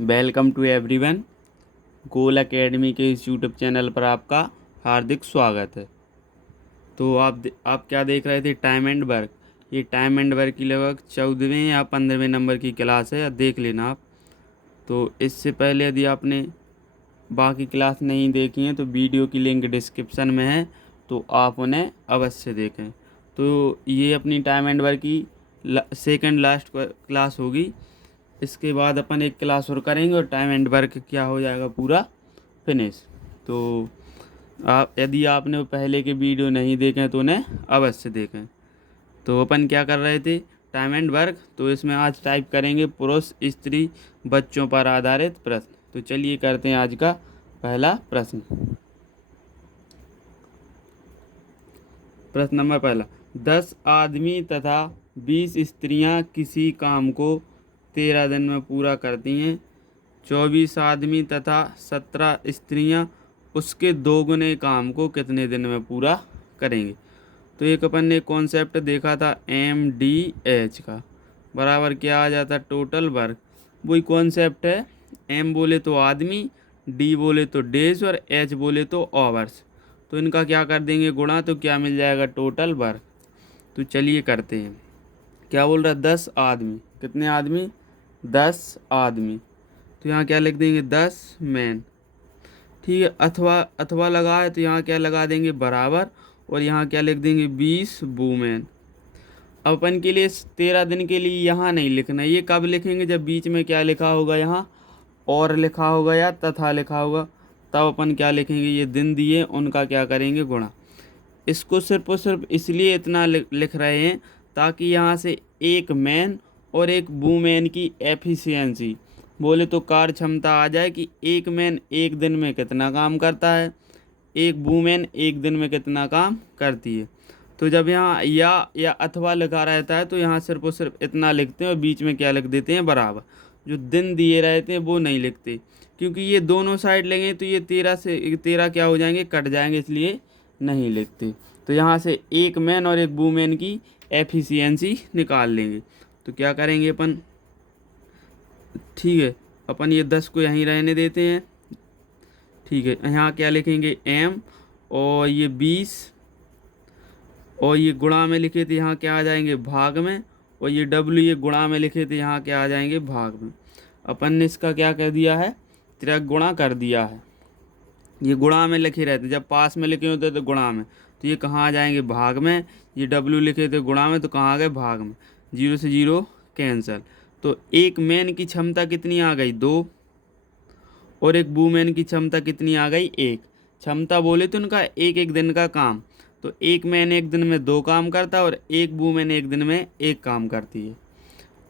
Welcome to everyone. Goal academy के इस YouTube channel पर आपका हार्दिक स्वागत है। तो आप क्या देख रहे थे? Time and work. ये टाइम एंड वर्क की लगभग 14वें या 15वें नंबर की क्लास है, देख लेना आप। तो इससे पहले यदि आपने बाकी क्लास नहीं देखी हैं तो वीडियो की लिंक डिस्क्रिप्शन में है, तो आप उन्हें अवश्य देखें। तो ये अपनी टाइम एंड वर्क की सेकंड लास्ट क्लास होगी। इसके बाद अपन एक क्लास और करेंगे और टाइम एंड वर्क क्या हो जाएगा पूरा फिनिश। तो आप यदि आपने वो पहले के वीडियो नहीं देखे तो उन्हें अवश्य देखें। तो अपन क्या कर रहे थे? Time and work. तो इसमें आज टाइप करेंगे पुरुष स्त्री बच्चों पर आधारित प्रश्न। तो चलिए करते हैं आज का पहला प्रश्न। प्रश्न नंबर पहला, 10 आदमी तथा 20 स्त्रियां किसी काम को 13 दिन में पूरा करती हैं। 24 आदमी तथा 17 स्त्रियां उसके दोगुने काम को कितने दिन में पूरा करेंगे? तो एक अपन ने कॉन्सेप्ट देखा था MDH का, बराबर क्या आ जाता? Total work. वही कॉन्सेप्ट है। M बोले तो आदमी, D बोले तो डेज और H बोले तो आवर्स। तो इनका क्या कर देंगे गुणा, तो क्या मिल जाएगा? Total work. तो चलिए करते हैं। क्या बोल रहा है? 10 आदमी। कितने आदमी? 10 आदमी। तो यहाँ क्या लिख देंगे? 10 मैन। ठीक है। अथवा अथवा लगा है तो यहाँ क्या लगा देंगे? बराबर। और यहाँ क्या लिख देंगे? 20 वूमेन। अब अपन के लिए 13 दिन के लिए यहाँ नहीं लिखना। ये कब लिखेंगे? जब बीच में क्या लिखा होगा? यहाँ और लिखा होगा या तथा लिखा होगा, तब अपन क्या लिखेंगे? ये दिन दिए उनका क्या करेंगे? गुणा। इसको सिर्फ और सिर्फ इसलिए इतना लिख रहे हैं ताकि यहाँ से एक मैन और एक वूमेन की एफिशिएंसी बोले तो कार्य क्षमता आ जाए कि एक मैन एक दिन में कितना काम करता है, एक वूमेन एक दिन में कितना काम करती है। तो जब यहाँ या अथवा लिखा रहता है तो यहाँ सिर्फ और सिर्फ इतना लिखते हैं और बीच में क्या लिख देते हैं? बराबर। जो दिन दिए रहते हैं वो नहीं लिखते, क्योंकि ये दोनों साइड लेंगे तो ये 13 से 13 क्या हो जाएंगे? कट जाएंगे, इसलिए नहीं लिखते। तो यहाँ से एक मैन और एक वूमेन की एफिशिएंसी निकाल लेंगे। तो क्या करेंगे अपन? ठीक है, अपन ये 10 को यहीं रहने देते हैं। ठीक है, यहाँ क्या लिखेंगे? M। और ये 20 और ये गुणा में लिखे थे, यहाँ क्या आ जाएंगे? भाग में। और ये W ये गुणा में लिखे थे, यहाँ क्या आ जाएंगे? भाग में। अपन ने इसका क्या कर दिया है? तिरक गुणा कर दिया है। ये गुणा में लिखे रहते, जब पास में लिखे होते तो गुणा में, तो ये कहाँ आ जाएंगे? भाग में। ये W लिखे थे गुणा में, तो कहाँ आ गए? भाग में। 0 से 0 कैंसल। तो एक मैन की क्षमता कितनी आ गई? 2। और एक वूमेन की क्षमता कितनी आ गई? 1। क्षमता बोले तो उनका एक एक दिन का काम। तो एक मैन एक दिन में 2 काम करता है और एक वूमेन एक दिन में 1 काम करती है।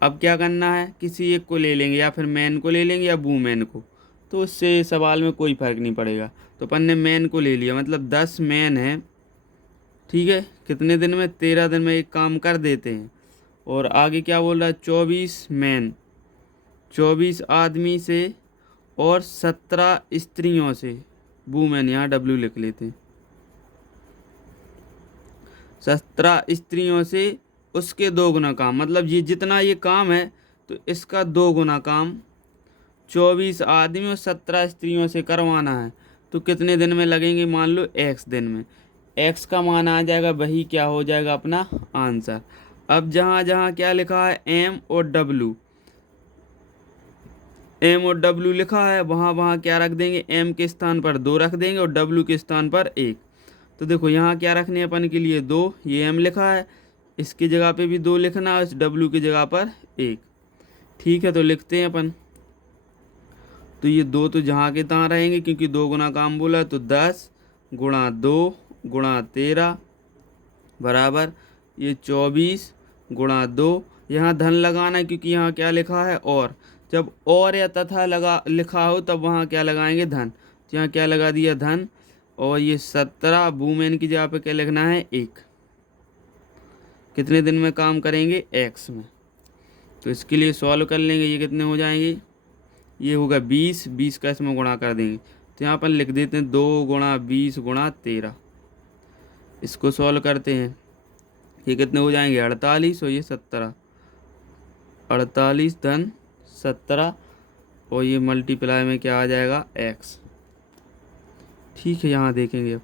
अब क्या करना है? किसी एक को ले लेंगे, या फिर मैन को ले लेंगे या वूमेन को। तो उससे सवाल में कोई फ़र्क नहीं पड़ेगा। तो अपन ने मैन को ले लिया, मतलब 10 मैन है। ठीक है, कितने दिन में? 13 दिन में एक काम कर देते हैं। और आगे क्या बोल रहा है? 24 मैन, 24 आदमी से और 17 स्त्रियों से। वूमेन यहाँ W लिख लेते हैं। 17 स्त्रियों से उसके 2 गुना काम, मतलब ये जितना ये काम है तो इसका 2 गुना काम 24 आदमी और 17 स्त्रियों से करवाना है। तो कितने दिन में लगेंगे? मान लो X दिन में। X का मान आ जाएगा, वही क्या हो जाएगा? अपना आंसर। अब जहाँ जहाँ क्या लिखा है? M और W, M और W लिखा है, वहाँ वहाँ क्या रख देंगे? M के स्थान पर 2 रख देंगे और W के स्थान पर 1। तो देखो यहाँ क्या रखने हैं अपन के लिए? 2। ये M लिखा है, इसकी जगह पे भी 2 लिखना है, इस W की जगह पर 1। ठीक है, तो लिखते हैं अपन। तो ये 2 तो जहाँ के तहाँ रहेंगे, क्योंकि 2 गुना काम बोला। तो 10 गुणा 2 गुणा 13 बराबर ये 24 गुणा 2। यहाँ धन लगाना है, क्योंकि यहाँ क्या लिखा है? और। जब और या तथा लगा लिखा हो तब वहाँ क्या लगाएंगे? धन। तो यहाँ क्या लगा दिया? धन। और ये 17 वूमेन की जगह पे क्या लिखना है? 1। कितने दिन में काम करेंगे? X में। तो इसके लिए सॉल्व कर लेंगे। ये कितने हो जाएंगे? ये होगा 20, 20 का इसमें गुणा कर देंगे। तो यहाँ पर लिख देते हैं 2 गुणा 20 गुणा 13। इसको सॉल्व करते हैं। ये कितने हो जाएंगे? 48 और ये 17। 48 धन 17 और ये मल्टीप्लाई में क्या आ जाएगा x। ठीक है, यहाँ देखेंगे अब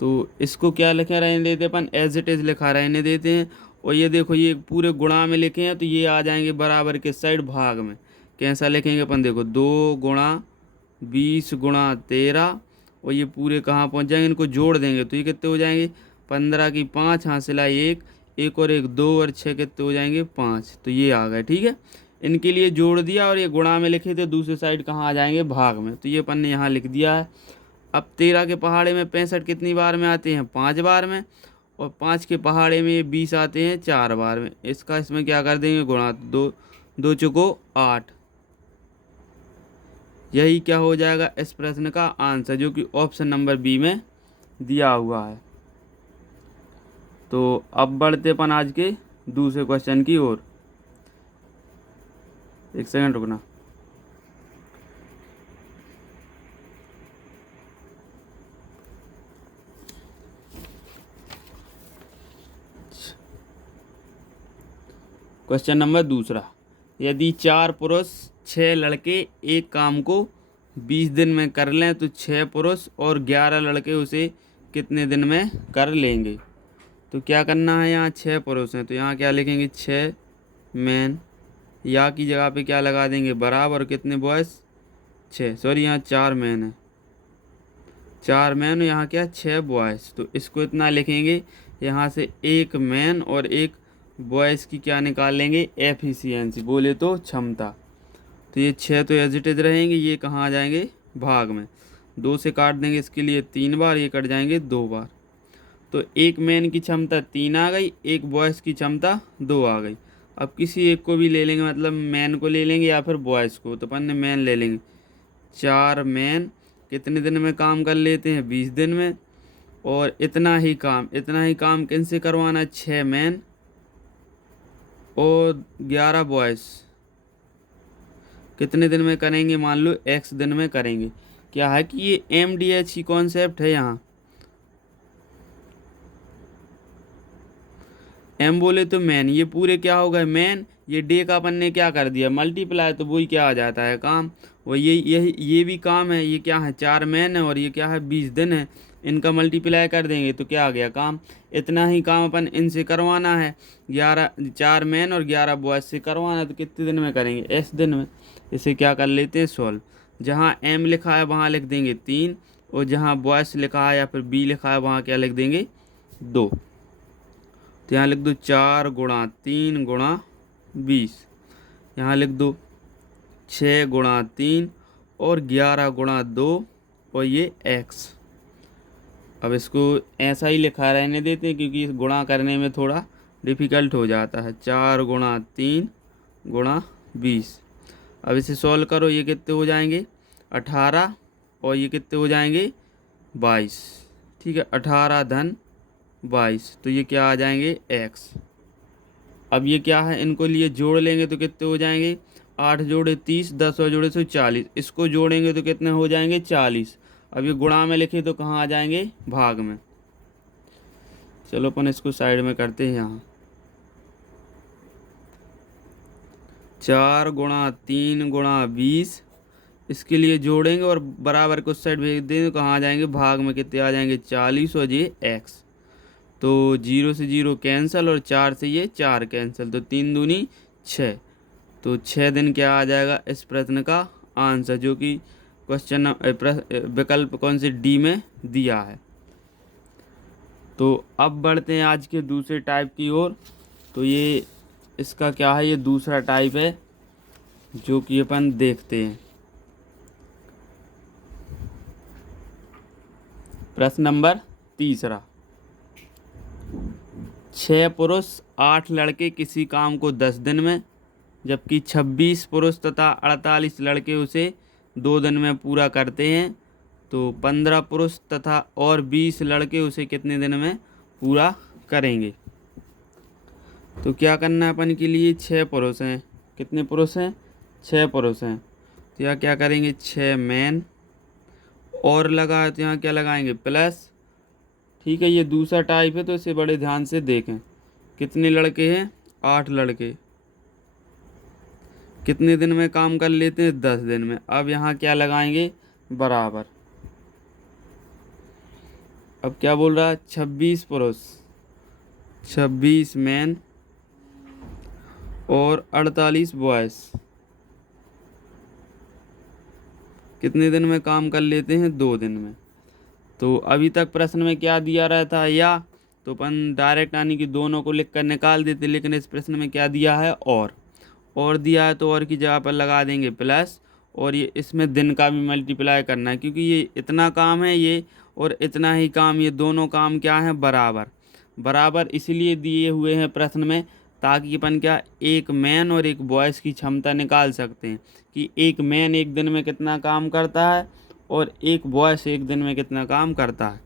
तो इसको क्या लिखा रहने देते अपन, एज इट इज़ लिखा रहने देते हैं। और ये देखो ये पूरे गुणा में लिखे हैं तो ये आ जाएंगे बराबर के साइड भाग में। कैसा लिखेंगे अपन, देखो 2 गुणा 20 गुणा 13 और ये पूरे कहाँ पहुँच जाएंगे, इनको जोड़ देंगे तो ये कितने हो जाएंगे, 15 की 5 हासिला 1, 1 और 1 2 और 6 कितने हो जाएंगे 5। तो ये आ गए। ठीक है, इनके लिए जोड़ दिया और ये गुणा में लिखे थे, दूसरे साइड कहाँ आ जाएंगे भाग में। तो ये अपन ने यहाँ लिख दिया है। अब 13 के पहाड़े में 65 कितनी बार में आते हैं, 5 बार में। और 5 के पहाड़े में ये 20 आते हैं 4 बार में। इसका इसमें क्या कर देंगे गुणा, 2 2 चौको 8। यही क्या हो जाएगा इस प्रश्न का आंसर, जो कि ऑप्शन नंबर बी में दिया हुआ है। तो अब बढ़ते अपन आज के दूसरे क्वेश्चन की ओर। एक सेकंड रुकना। क्वेश्चन नंबर दूसरा, यदि 4 पुरुष 6 लड़के एक काम को 20 दिन में कर लें तो 6 पुरुष और 11 लड़के उसे कितने दिन में कर लेंगे। तो क्या करना है, यहाँ 6 पुरुष हैं तो यहाँ क्या लिखेंगे 6 मैन, या की जगह पे क्या लगा देंगे बराबर, कितने बॉयज़ 6, सॉरी यहाँ 4 मैन है, 4 मैन और यहाँ क्या 6 बॉयज़। तो इसको इतना लिखेंगे, यहाँ से एक मैन और एक बॉयज़ की क्या निकाल लेंगे एफिशिएंसी, बोले तो क्षमता। तो ये 6 तो एज इट इज रहेंगे, ये कहाँ आ जाएंगे भाग में। 2 से काट देंगे इसके लिए 3 बार, ये कट जाएंगे 2 बार। तो एक मैन की क्षमता 3 आ गई, एक बॉयज़ की क्षमता 2 आ गई। अब किसी एक को भी ले लेंगे, मतलब मैन को ले लेंगे या फिर बॉयज़ को। तो अपन ने मैन ले लेंगे, 4 मैन कितने दिन में काम कर लेते हैं 20 दिन में। और इतना ही काम किन से करवाना है, 6 मैन और 11 बॉयज़ कितने दिन में करेंगे, मान लो x दिन में करेंगे। क्या है कि ये MDH की कॉन्सेप्ट है, यहाँ M बोले तो मैन, ये पूरे क्या होगा मैन, ये डे का अपन ने क्या कर दिया मल्टीप्लाई, तो वही क्या आ जाता है काम। और ये भी काम है, ये क्या है 4 मैन है और ये क्या है 20 दिन है, इनका मल्टीप्लाई कर देंगे तो क्या आ गया काम। इतना ही काम अपन इनसे करवाना है, 4 मैन और 11 बॉयज़ से करवाना है। तो कितने दिन में करेंगे S दिन में। इसे क्या कर लेते हैं सॉल्व, जहाँ M लिखा है वहाँ लिख देंगे 3 और जहाँ बॉयज़ लिखा है या फिर B लिखा है वहाँ क्या लिख देंगे 2। तो यहाँ लिख दो 4 गुणा 3 गुणा 20, यहाँ लिख दो 6 गुणा 3 और 11 गुणा 2 और ये x। अब इसको ऐसा ही लिखा रहने देते हैं क्योंकि इस गुणा करने में थोड़ा डिफ़िकल्ट हो जाता है। 4 गुणा 3 गुणा 20। अब इसे सॉल्व करो, ये कितने हो जाएंगे 18 और ये कितने हो जाएंगे 22। ठीक है, 18 धन 22, तो ये क्या आ जाएंगे x। अब ये क्या है, इनको लिए जोड़ लेंगे तो कितने हो जाएंगे, 8 जोड़े 30, 10 और जोड़े 140, इसको जोड़ेंगे तो कितने हो जाएंगे 40। अब ये गुणा में लिखे तो कहाँ आ जाएंगे भाग में। चलो अपन इसको साइड में करते हैं। यहाँ 4 गुणा 3 गुणा 20, इसके लिए जोड़ेंगे और बराबर को साइड भेज देंगे तो कहाँ आ जाएंगे भाग में, कितने आ जाएंगे 40 और ये x। तो 0 से 0 कैंसिल और 4 से ये 4 कैंसिल, तो 3 दूनी 6। तो 6 दिन क्या आ जाएगा इस प्रश्न का आंसर, जो कि क्वेश्चन विकल्प कौन से डी में दिया है। तो अब बढ़ते हैं आज के दूसरे टाइप की ओर। तो ये इसका क्या है, ये दूसरा टाइप है जो कि अपन देखते हैं। प्रश्न नंबर तीसरा, 6 पुरुष 8 लड़के किसी काम को 10 दिन में, जबकि 26 पुरुष तथा 48 लड़के उसे 2 दिन में पूरा करते हैं। तो 15 पुरुष तथा और 20 लड़के उसे कितने दिन में पूरा करेंगे। तो क्या करना है अपन के लिए, 6 पुरुष हैं, कितने पुरुष हैं 6 पुरुष हैं। तो यहाँ क्या करेंगे 6 मैन और लगा है तो यहाँ क्या लगाएंगे प्लस। ठीक है, ये दूसरा टाइप है तो इसे बड़े ध्यान से देखें। कितने लड़के हैं 8 लड़के, कितने दिन में काम कर लेते हैं? 10 दिन में। अब यहाँ क्या लगाएंगे? बराबर। अब क्या बोल रहा है? 26 पुरुष, 26 मैन और 48 बॉयज कितने दिन में काम कर लेते हैं? 2 दिन में। तो अभी तक प्रश्न में क्या दिया रहता है? या तो अपन डायरेक्ट यानी कि दोनों को लिख कर निकाल देते, लेकिन इस प्रश्न में क्या दिया है? और दिया है तो और की जगह पर लगा देंगे प्लस, और ये इसमें दिन का भी मल्टीप्लाई करना है, क्योंकि ये इतना काम है ये और इतना ही काम, ये दोनों काम क्या हैं? बराबर। बराबर इसलिए दिए हुए हैं प्रश्न में ताकि अपन क्या एक मैन और एक बॉयज़ की क्षमता निकाल सकते हैं कि एक मैन एक दिन में कितना काम करता है और एक बॉयज़ एक दिन में कितना काम करता है।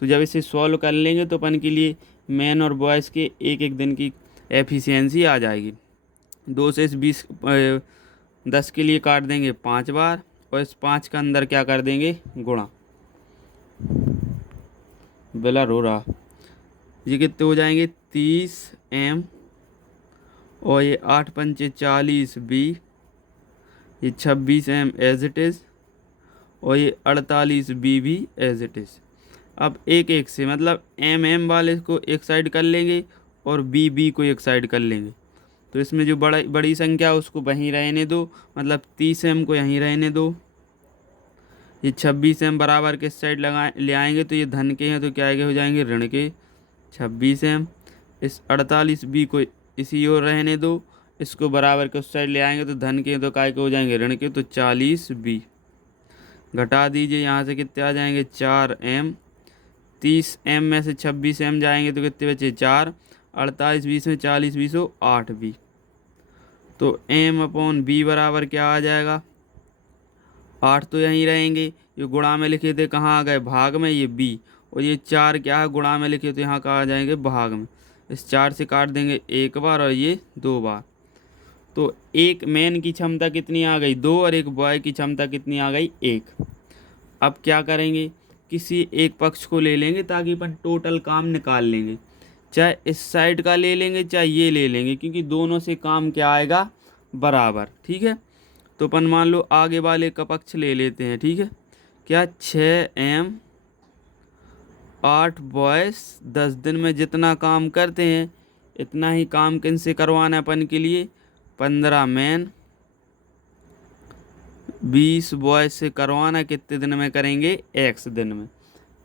तो जब इसे सॉल्व कर लेंगे तो अपन के लिए मैन और बॉयज़ के एक एक दिन की एफिशिएंसी आ जाएगी। 2 से इस 10 के लिए काट देंगे 5 बार और इस 5 का अंदर क्या कर देंगे? गुणा। बेला रो रहा। ये कितने हो जाएंगे? 30 M और ये 8 पंचे 40 B, ये 26 M एज इट इज़ और ये 48 B भी एज इट इज़। अब एक एक से मतलब M वाले को एक साइड कर लेंगे और B को एक साइड कर लेंगे। तो इसमें जो बड़ी संख्या है उसको वहीं रहने दो, मतलब 30 M को यहीं रहने दो। ये 26 M बराबर किस साइड ले आएंगे? तो ये धन के हैं तो क्या आगे हो जाएंगे? ऋण के 26 M। इस 48 B को इसी ओर रहने दो, इसको बराबर के उस साइड ले आएंगे तो धन के तो काय के हो जाएंगे? ऋण के। तो 40 B घटा दीजिए, यहाँ से कितने आ जाएंगे? 4 M। 30 M में से 26 M जाएंगे तो कितने बचे? 4। 48 20 में 40 20 8 B। तो M/B बराबर क्या आ जाएगा? 8 तो यहीं रहेंगे, ये गुणा में लिखे थे कहाँ आ गए? भाग में, ये B। और ये 4 क्या है? गुणा में लिखे तो यहाँ कहाँ आ जाएंगे? भाग में। इस 4 से काट देंगे 1 बार और ये 2 बार। तो एक मैन की क्षमता कितनी आ गई? 2 और एक बॉय की क्षमता कितनी आ गई? 1। अब क्या करेंगे? किसी एक पक्ष को ले लेंगे ताकि अपन टोटल काम निकाल लेंगे, चाहे इस साइड का ले लेंगे चाहे ये ले लेंगे, क्योंकि दोनों से काम क्या आएगा? बराबर। ठीक है, तो अपन मान लो आगे वाले का पक्ष ले लेते हैं। ठीक है, क्या 6 M 8 बॉयज़ 10 दिन में जितना काम करते हैं इतना ही काम किनसे करवाना है अपन के लिए? 15 मैन 20 बॉयज़ से करवाना। कितने दिन में करेंगे? X दिन में।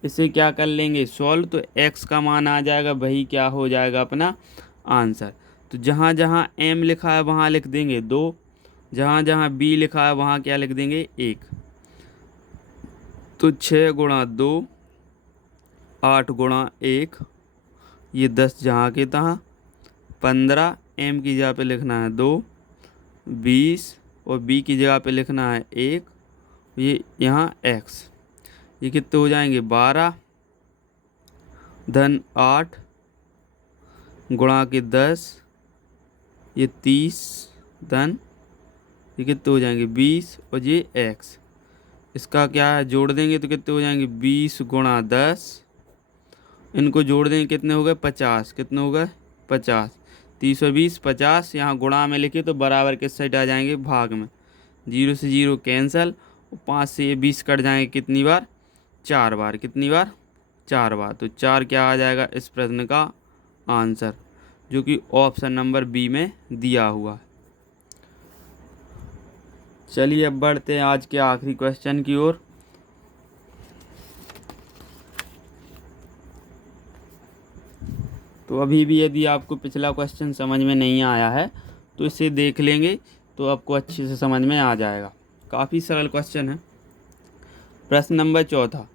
इसे क्या कर लेंगे? सॉल्व। तो X का मान आ जाएगा, वही क्या हो जाएगा? अपना आंसर। तो जहाँ जहाँ M लिखा है वहाँ लिख देंगे 2, जहाँ जहाँ B लिखा है वहाँ क्या लिख देंगे? 1। तो 6 गुणा 2 8 गुणा 1, ये 10 जहाँ के तहाँ। 15 M की जगह पे लिखना है 2, 20 और B की जगह पे लिखना है 1, ये यहाँ X। ये कितने हो जाएंगे? 12 धन 8 गुणा के 10, ये 30 धन ये कितने हो जाएंगे? 20 और ये X। इसका क्या है? जोड़ देंगे तो कितने हो जाएंगे? 20 गुणा 10, इनको जोड़ देंगे कितने हो गए? 50। कितने हो गए? 50। 30 और 20 50। यहाँ गुणा में लिखे तो बराबर किस साइड आ जाएंगे? भाग में। 0 से 0 कैंसल, 5 से ये 20 कट जाएंगे कितनी बार? 4 बार। कितनी बार? 4 बार। तो 4 क्या आ जाएगा इस प्रश्न का आंसर, जो कि ऑप्शन नंबर B में दिया हुआ है। चलिए अब बढ़ते हैं आज के आखिरी क्वेश्चन की ओर। तो अभी भी यदि आपको पिछला क्वेश्चन समझ में नहीं आया है तो इसे देख लेंगे तो आपको अच्छे से समझ में आ जाएगा। काफ़ी सरल क्वेश्चन है। प्रश्न नंबर 4,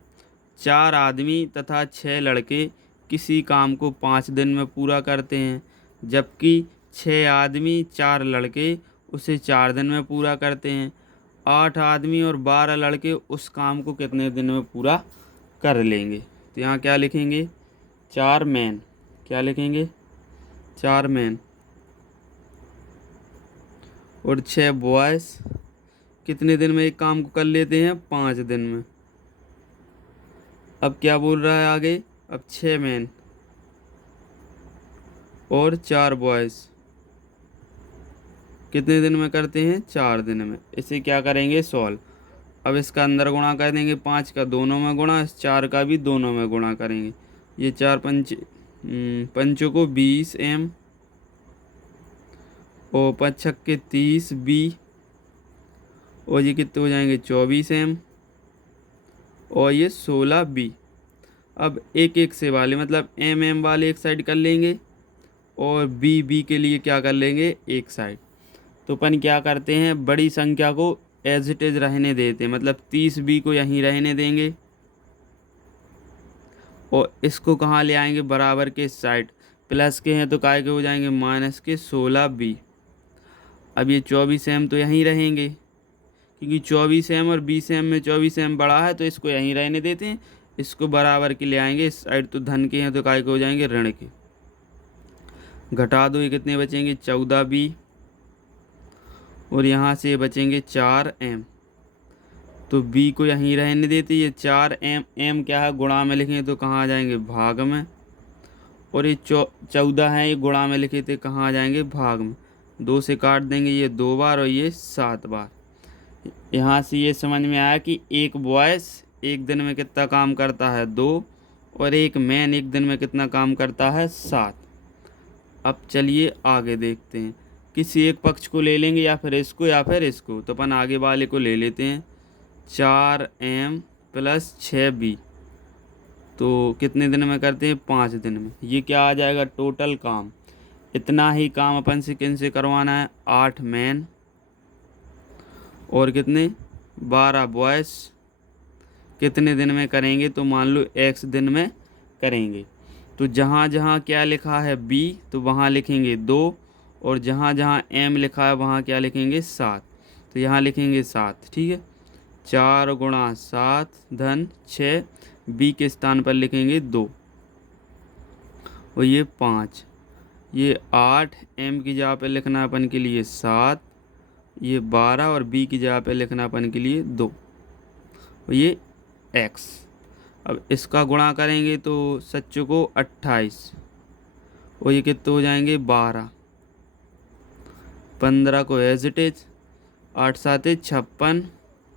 4 आदमी तथा 6 लड़के किसी काम को 5 दिन में पूरा करते हैं, जबकि 6 आदमी 4 लड़के उसे 4 दिन में पूरा करते हैं। 8 आदमी और 12 लड़के उस काम को कितने दिन में पूरा कर लेंगे? तो यहाँ क्या लिखेंगे? 4 मैन। क्या लिखेंगे? 4 मैन और 6 बॉयज़ कितने दिन में एक काम को कर लेते हैं? 5 दिन में। अब क्या बोल रहा है आगे? अब 6 मैन और 4 बॉयज़ कितने दिन में करते हैं, 4 दिन में। इसे क्या करेंगे, सॉल्व। अब इसका अंदर गुणा कर देंगे, 5 का दोनों में गुणा, इस 4 का भी दोनों में गुणा करेंगे। ये 4 पंचों को 20m और 5 छक्के 30b और ये कितने हो जाएंगे, 24m और ये 16b। अब एक एक से वाले मतलब m वाले एक साइड कर लेंगे और b के लिए क्या कर लेंगे, एक साइड। तो अपन क्या करते हैं, बड़ी संख्या को एज इट इज रहने देते हैं, मतलब 30b को यहीं रहने देंगे और इसको कहाँ ले आएंगे, बराबर के साइड। प्लस के हैं तो काय के हो जाएंगे, माइनस के 16b। अब ये 24m तो यहीं रहेंगे, क्योंकि 24m और 20m में 24m बड़ा है, तो इसको यहीं रहने देते हैं। इसको बराबर के ले आएंगे, इस साइड तो धन के हैं तो काय के हो जाएंगे, ऋण के। घटा दो, ये कितने बचेंगे, 14b और यहाँ से बचेंगे 4m। तो b को यहीं रहने देते, ये 4m, m क्या है, गुणा में लिखें तो कहाँ आ जाएंगे, भाग में। और ये 14 है, ये गुणा में लिखे थे, कहाँ आ जाएंगे, भाग में। 2 से काट देंगे, ये 2 बार और ये 7 बार। यहाँ से ये समझ में आया कि एक बॉयस एक दिन में कितना काम करता है, 2, और एक मैन एक दिन में कितना काम करता है, 7। अब चलिए आगे देखते हैं। किसी एक पक्ष को ले लेंगे, या फिर इसको या फिर इसको। तो अपन आगे वाले को ले लेते हैं, 4m + 6b। तो कितने दिन में करते हैं, 5 दिन में। ये क्या आ जाएगा, टोटल काम। इतना ही काम अपन से किन से करवाना है, 8 मैन और कितने, 12 बॉयस। कितने दिन में करेंगे, तो मान लो x दिन में करेंगे। तो जहाँ जहाँ क्या लिखा है b, तो वहाँ लिखेंगे 2, और जहाँ जहाँ m लिखा है वहाँ क्या लिखेंगे, 7। तो यहाँ लिखेंगे 7, ठीक है। 4 × 7 धन 6, b के स्थान पर लिखेंगे 2 और ये 5, ये 8, m की जगह पे लिखना है अपन के लिए 7, ये 12 और b की जगह पे लिखना अपन के लिए 2 और ये x। अब इसका गुणा करेंगे तो सच्चों को 28 और ये कितने हो जाएंगे, 12। 15 को एज इट इज, 8 7 56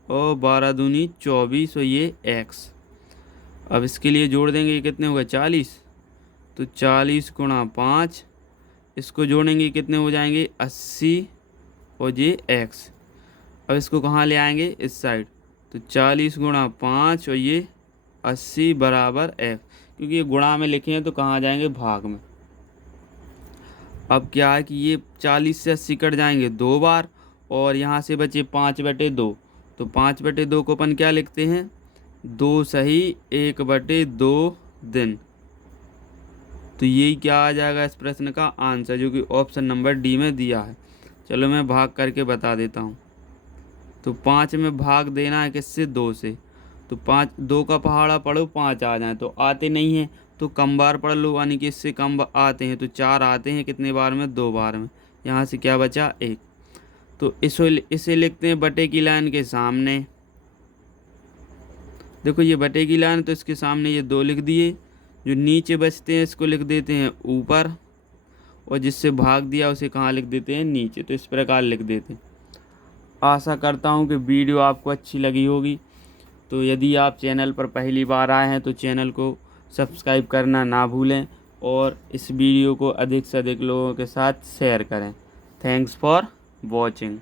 और 12 दूनी 24 और ये x। अब इसके लिए जोड़ देंगे, ये कितने होगा, 40। तो 40 × 5, इसको जोड़ेंगे कितने हो जाएंगे, 80 और ये x। अब इसको कहाँ ले आएंगे, इस साइड। तो 40 × 5 और ये 80 बराबर x, क्योंकि ये गुणा में लिखे हैं तो कहाँ जाएंगे, भाग में। अब क्या है कि ये 40 से 80 कट जाएंगे 2 बार, और यहाँ से बचे 5/2। तो 5/2 को अपन क्या लिखते हैं, 2 सही 1/2 दिन। तो यही क्या आ जाएगा इस प्रश्न का आंसर, जो कि ऑप्शन नंबर डी में दिया है। चलो मैं भाग करके बता देता हूँ। तो 5 में भाग देना है किससे, 2 से। तो 2 का पहाड़ा पढ़ो, 5 आ जाए, तो आते नहीं हैं तो कम बार पढ़ लो, यानी कि इससे कम आते हैं। तो 4 आते हैं कितने बार में, 2 बार में। यहाँ से क्या बचा, 1। तो इसे लिखते हैं बटे की लाइन के सामने। देखो ये बटे की लाइन, तो इसके सामने ये 2 लिख दिए। जो नीचे बचते हैं इसको लिख देते हैं ऊपर, और जिससे भाग दिया उसे कहाँ लिख देते हैं, नीचे। तो इस प्रकार लिख देते हैं। आशा करता हूँ कि वीडियो आपको अच्छी लगी होगी। तो यदि आप चैनल पर पहली बार आए हैं तो चैनल को सब्सक्राइब करना ना भूलें, और इस वीडियो को अधिक से अधिक लोगों के साथ शेयर करें। Thanks for watching.